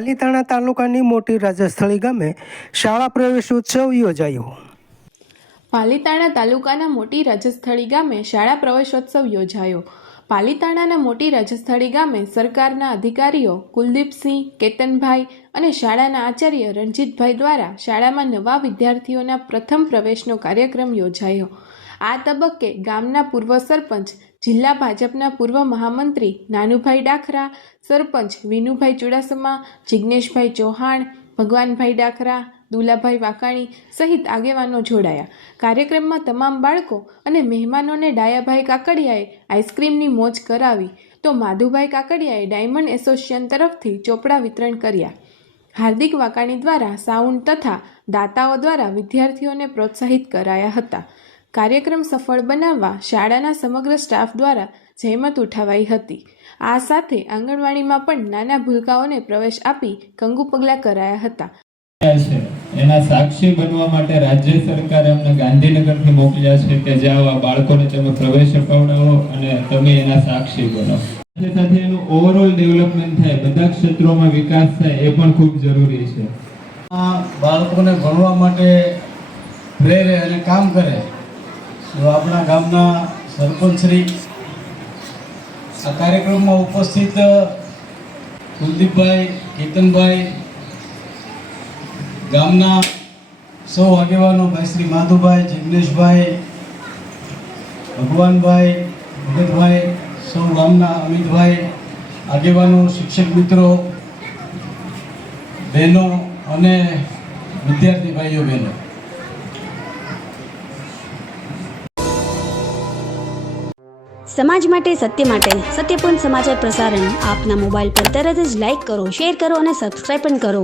પાલીતાણા તાલુકાની મોટી રાજસ્થળી ગામે શાળા પ્રવેશોત્સવ યોજાયો। પાલીતાણા તાલુકાના મોટી રાજસ્થળી ગામે શાળા પ્રવેશોત્સવ યોજાયો। પાલીતાણાના મોટી રાજસ્થળી ગામે સરકારના અધિકારીઓ કુલદીપસિંહ, કેતનભાઈ અને શાળાના આચાર્ય રણજીતભાઈ દ્વારા શાળામાં નવા વિદ્યાર્થીઓના પ્રથમ પ્રવેશનો કાર્યક્રમ યોજાયો। આ તબક્કે ગામના પૂર્વ સરપંચ, જિલ્લા ભાજપના પૂર્વ મહામંત્રી નાનુભાઈ ડાખરા, સરપંચ વિનુભાઈ ચુડાસમા, જિગ્નેશભાઈ ચૌહાણ, ભગવાનભાઈ ડાખરા, દુલાભાઈ વાકાણી સહિત આગેવાનો જોડાયા। કાર્યક્રમમાં તમામ બાળકો અને મહેમાનોને ડાયાભાઈ કાકડિયાએ આઈસ્ક્રીમની મોજ કરાવી તો માધુભાઈ કાકડિયાએ ડાયમંડ એસોસિએશન તરફથી ચોપડા વિતરણ કર્યા। હાર્દિક વાકાણી દ્વારા સાઉન્ડ તથા દાતાઓ દ્વારા વિદ્યાર્થીઓને પ્રોત્સાહિત કરાયા હતા। કાર્યક્રમ સફળ બનાવવા શાળાના સમગ્ર સ્ટાફ દ્વારા જહેમત ઉઠાવાઈ હતી। આ સાથે આંગણવાડીમાં પણ નાના ભૂલકાઓને પ્રવેશ આપી કંગુ પગલાં કરાયા હતા। એના સાક્ષી બનવા માટે રાજ્ય સરકારે અમને ગાંધીનગરથી મોકલ્યા છે કે જાઓ આ બાળકોને તમે પ્રવેશ અપાવડાવો અને તમે એના સાક્ષી બનો। સાથે સાથે એનું ઓવરઓલ ડેવલપમેન્ટ થાય, બધા ક્ષેત્રોમાં વિકાસ થાય, એ પણ ખૂબ જરૂરી છે। આ બાળકોને ભણવા માટે પ્રેરે અને કામ કરે તો આપણા ગામના સરપંચશ્રી આ કાર્યક્રમમાં ઉપસ્થિત કુલદીપભાઈ, કેતનભાઈ, ગામના સૌ આગેવાનો ભાઈ શ્રી માધુભાઈ, જિગ્નેશભાઈ, ભગવાનભાઈ, ભગતભાઈ, સૌ ગામના અમિતભાઈ, આગેવાનો, શિક્ષક મિત્રો, બહેનો અને વિદ્યાર્થી ભાઈઓ બહેનો, સમાજ માટે, સત્ય માટે, સત્યપૂર્ણ સમાચાર પ્રસારણ આપના મોબાઈલ પર તરત જ લાઈક કરો, શેર કરો અને સબસ્ક્રાઇબ પણ કરો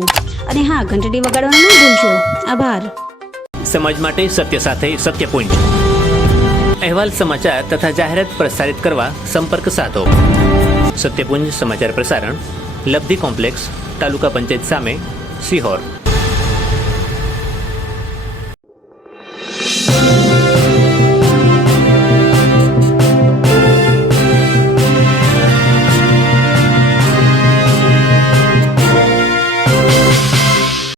અને હા, ઘંટડી વગાડવાનું ન ભૂલશો। આભાર। સમાજ માટે સત્ય સાથે સત્યપૂર્ણ અહેવાલ, સમાચાર તથા જાહેરાત પ્રસારિત કરવા સંપર્ક સાધો। સત્યપુંજ સમાચાર પ્રસારણ, લબ્ધિ કોમ્પ્લેક્સ, તાલુકા પંચાયત સામે, સિહોર।